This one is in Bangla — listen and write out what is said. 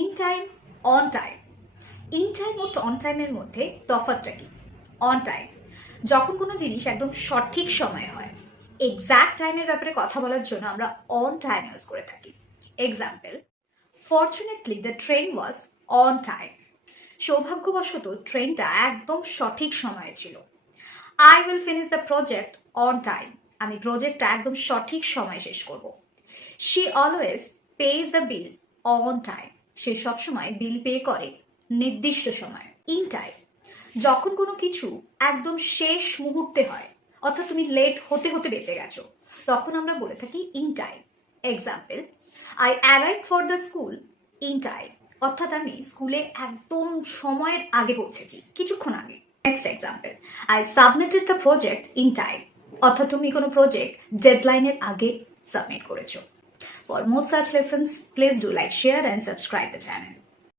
In time, on time. In time ও অন টাইমের মধ্যে তফাৎটা কি? অন টাইম যখন কোনো জিনিস একদম সঠিক সময়ে হয়, এক্স্যাক্ট টাইমের ব্যাপারে কথা বলার জন্য আমরা অন টাইম ইউজ করে থাকি। Example, fortunately the train was on time. সৌভাগ্যবশত ট্রেনটা একদম সঠিক সময়ে ছিল। I will finish the project on time. আমি প্রজেক্টটা একদম সঠিক সময়ে শেষ করব। She always pays the bill on time. সে সবসময় বিল পে করে নির্দিষ্ট সময়। ইন টাইম যখন কোনো কিছু একদম শেষ মুহূর্তে হয়, অর্থাৎ তুমি লেট হতে হতে বেঁচে গেছো, তখন আমরা বলে থাকি in time. Example, I arrive for the school in time. অর্থাৎ আমি স্কুলে একদম সময়ের আগে পৌঁছেছি, কিছুক্ষণ আগে। Next example, I submitted the project in time. অর্থাৎ তুমি কোনো প্রজেক্ট ডেডলাইনের আগে সাবমিট করেছো। For more such lessons, please do like, share and subscribe the channel.